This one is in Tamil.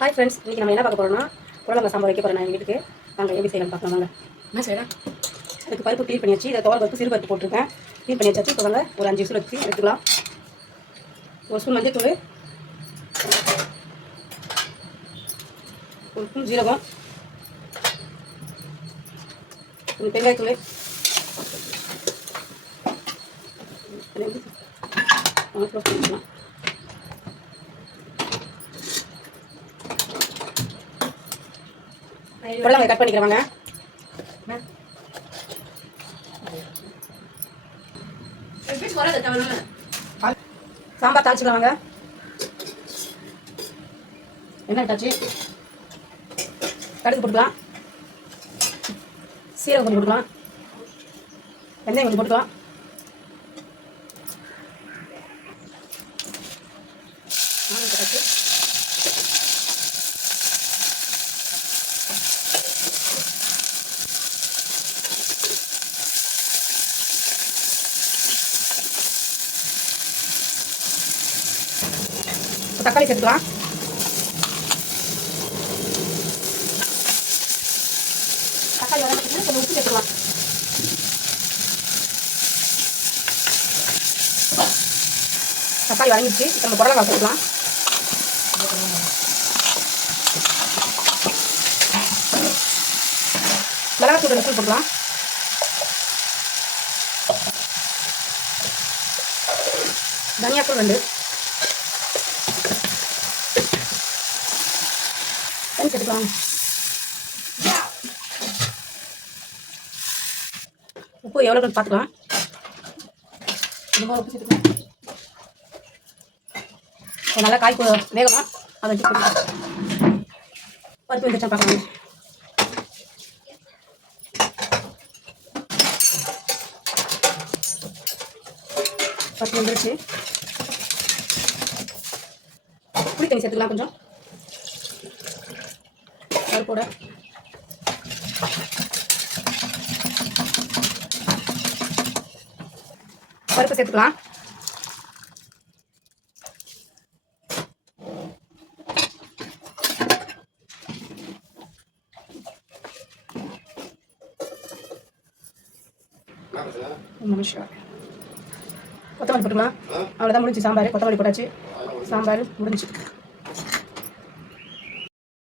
ஹாய் ஃப்ரெண்ட்ஸ், இன்றைக்கி நம்ம என்ன பார்க்க போகிறோம்னா புடலங்காய் சாம்பார் வைக்க போகிறோம். நான் வீட்டுக்கு நாங்கள் எப்படி செய்யலாம் பார்க்கலாம் வாங்க. என்ன செய்யலாம்? அதுக்கு பருப்பு க்ளீன் பண்ணி வச்சு, இதை தோல் பருப்பு சிறு பருப்பு போட்டிருக்கேன். க்ளீன் பண்ணி வச்சாச்சு. இப்போ வாங்க ஒரு 5 விசில் வச்சு எடுத்துக்கலாம். ஒரு ஸ்பூன் மஞ்சள் தூள், ஒரு ஸ்பூன் ஜீரகம், கொஞ்சம் பெருங்காயத்தூள், பண்ணிக்கலாம். புடலங்காய் கட் பண்ணிக்கிறவாங்க. சாம்பார் தாளிச்சுக்கலாங்க. என்ன தாச்சு கடுகு போட்டுக்கலாம், சீரகம் கொஞ்சம் போட்டுக்கலாம், வெந்தயம் கொஞ்சம் போட்டுக்கலாம், தக்காளி சேர்த்துக்கலாம். தக்காளி வர கொஞ்சம் உப்பு சேர்த்துக்கலாம். தக்காளி வதங்கிடுச்சு. நம்ம புடலங்காய் சேர்த்துக்கலாம். மிளகாத்தூள் 2 ஸ்பூன் போட்டுக்கலாம். தனியாத்தூள் 2, தண்ணி சேர்த்துக்கலாம். உப்பு எவ்வளோ பார்த்துக்கலாம். உப்பு சேர்த்துக்கலாம். நல்லா காய் வேகமாக அதை வச்சு பருப்பு வந்துச்சா பார்க்கலாம். பருப்பு வந்துருச்சு. புளி தண்ணி சேர்த்துக்கலாம் கொஞ்சம். பருப்போட பருப்பு சேர்த்துக்கலாம். கொத்தமல்லி போட்டுக்கலாம். அவ்வளோதான், முடிஞ்சு சாம்பார். கொத்தமல்லி போட்டாச்சு, சாம்பார் முடிஞ்சு.